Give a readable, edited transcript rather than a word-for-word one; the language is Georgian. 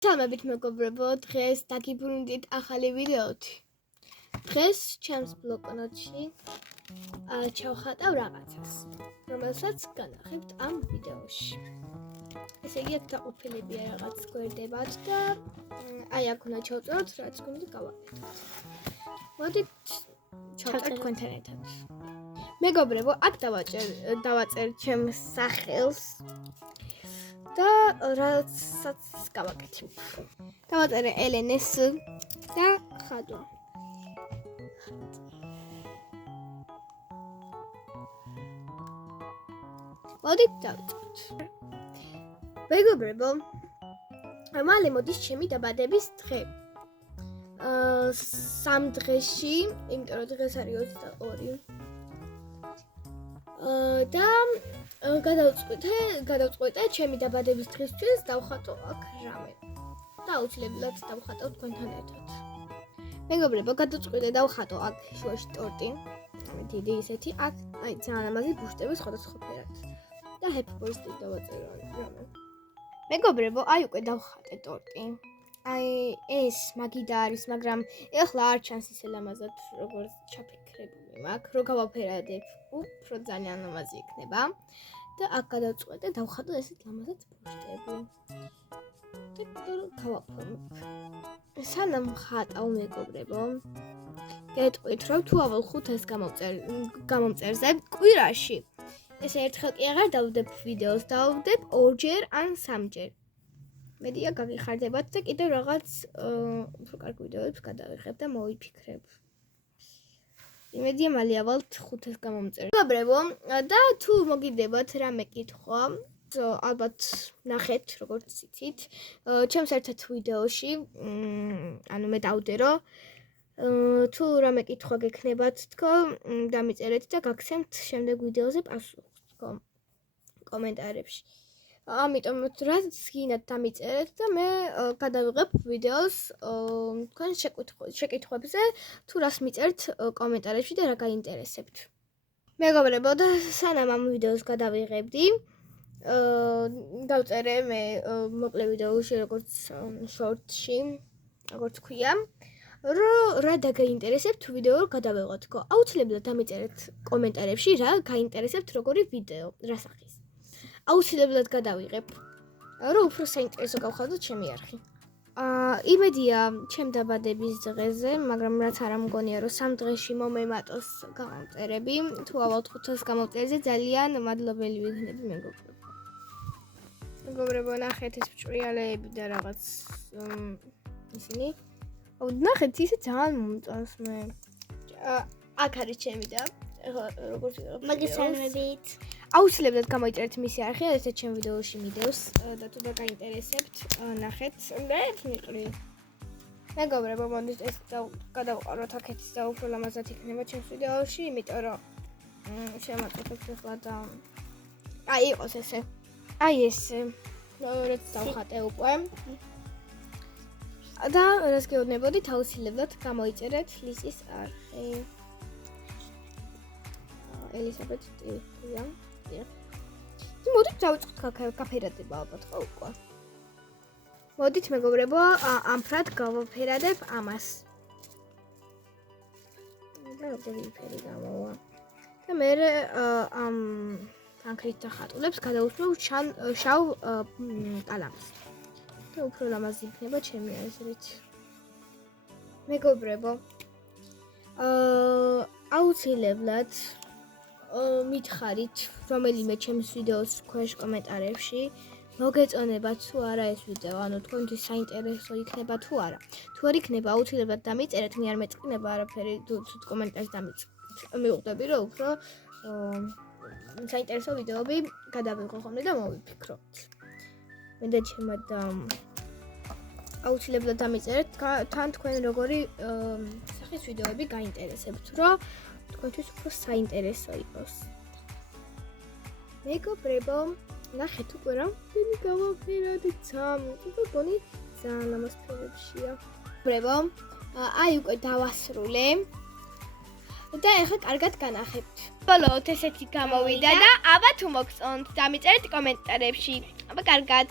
Salmებით მეგობრებო, დღეს დაგიბრუნდით ახალი ვიდეოთი. დღეს ჩემს ბლოკნოტში ჩავხატავ რაღაცას, რომელსაც განახებთ ამ ვიდეოში. ესე იგი, აქ დაყოფილებია რაღაც გვერდებად და აი აქ უნდა ჩავწეროთ, რაც გვინდა გავაკეთოთ. მოდით ჩავწერთ თქვენთან ერთად. მეგობრებო, აქ დავაწერ ჩემს სახელს. და რასაც გავაკეთებ. დავაწერე LNS და ხატვა. მოდით დავიწყოთ. მეგობრებო, მალე მოდის ჩემი დაბადების დღე. 3 დღეში, იმიტომ რომ დღეს არის 22. და გადავწყვეტე ჩემი დაბადების დღისთვის დავხატო აქ რამე. და აუცილებლად დავხატო თქვენთან ერთად. მეგობრებო, გადავწყვეტე დავხატო აქ შუაში ტორტი. დიდი ისეთი, აქ აი ძალიან ამაზი ბუშტები სხვადასხვა ფერად. და happy birthday დავაწერე რამე. მეგობრებო, აი უკვე დავხატე ტორტი. აი ეს მაგიდა არის, მაგრამ ეხლა არ ჩანს ისე ლამაზად, როგორც ჩაფიქრებული მაქვს, რო გავაფერადებ, უფრო ძალიან ლამაზი იქნება. და აქ გადავწყვეტე დავხატო ესეთ ლამაზად ბუშტები. და გავაფორმებ. სანამ ხატავ მეგობრებო, გეტყვით რომ თუ ავალ 5-ს გამომწერზე კვირაში. ესე ერთხელ კი აღარ დავდებ ვიდეოს, დავდებ 2-ჯერ ან 3-ჯერ. მედია გაგიხარდებათ და კიდევ რაღაც უფრო კარგ ვიდეოებს გადავიღებ და მოვიფიქრებ. იმედია მალე ავალ 5-ს გამომწერ. მეგობრებო, და თუ მოგიდებათ რამე კითხვა, ალბათ ნახეთ, როგორც იცით, ჩემს ერთ-ერთ ვიდეოში, ანუ მე დავდერო, თუ რამე კითხვა გექნებათ თქო, დამიწერეთ და გაგცემთ შემდეგ ვიდეოზე პასუხს თქო კომენტარებში. ამიტომ რაც გინდათ დამიწერეთ და მე გადავიღებ ვიდეოს თქვენ შეკითხვებზე თუ რას მიწერთ კომენტარებში და რა გაინტერესებთ. მეგობრებო, და სანამ ამ ვიდეოს გადავიღებდი, დავწერე მე მოკლე ვიდეოში, როგორც short-ში, როგორც ქვია, რა დაგაინტერესებთ ვიდეო გადავიღოთ. აუცილებლად დამიწერეთ კომენტარებში რა გაინტერესებთ როგორი ვიდეო, რა სახის. აუცილებლად გადავიღებ, რომ უფრო საინტერესო გავხადოთ ჩემი არხი. იმედია ჩემ დაბადების დღეზე, მაგრამ რაც არ ამგონია, რომ 3 დღეში მომემატოს გამომწერები, თუ ავალ 5-ს გამომწერზე ძალიან მადლობელი ვიქნები მეგობრებო. მეგობრებო, ნახეთ ეს ჭრიალეები და რაღაც ისინი. ნახეთ, ისე ძალიან მომწონს მე. აქ არის ჩემი და როგორც ვიღებ. მაგისტრალებით. აუცილებლად გამოიწერეთ მისი არხი, ესეც ჩემ ვიდეოში მიდევს და თუ გაინტერესებთ, ნახეთ და მიყრი. მეგობრებო, მოდით ეს გადავყაროთ აქეთ და უფრო ლამაზად იქნება ჩემს ვიდეოში, იმიტომ რომ შემაწუხებს ახლა და აი იყოს ესე. აი ესე. რაც დავხატე უკვე. და რას გეუბნებოდით, აუცილებლად გამოიწერეთ ლისის არხი. ელისაბედ ტირია. მოდით დავიწყოთ გაფერადება ალბათ ხო უკვე. მოდით მეგობრებო, ამფრად გავაფერადებ ამას. და როგორი ფერი გამოვა. და მე ამ თანქრით და ხატულებს გადავუსმევ შავ კალამს. და უფრო ლამაზი იქნება ჩემი აზრით. მეგობრებო, აუცილებლად მითხარით რომელიმე ჩემს ვიდეოს ქვეშ კომენტარებში მოგეწონებათ თუ არა ეს ვიდეო, ანუ თქვენთვის საინტერესო იქნება თუ არა. თუ არ იქნება, აუცილებლად დამიწერეთ, მე არ მეწყინება არაფერი, თუ კომენტარს მივხვდები, რომ უფრო საინტერესო ვიდეოები გადავიღო ხოლმე და მოვიფიქროთ. მე და ჩემმა და აუცილებლად დამიწერეთ თან თქვენ როგორი სახის ვიდეოები გაინტერესებთ, რომ თქვენთვის უფრო საინტერესო იყოს. მეგობრებო, ნახეთ უკვე რა ვინი გავაფერადეთ უკვე გონი ძალიან ლამაზ ფერებშია. მეგობრებო, აი უკვე დავასრულე და ეხლა კარგად განახებთ. ბოლოდ ესეთი გამოვიდა და აბა თუ მოგწონთ, დამიწერეთ კომენტარებში. აბა კარგად.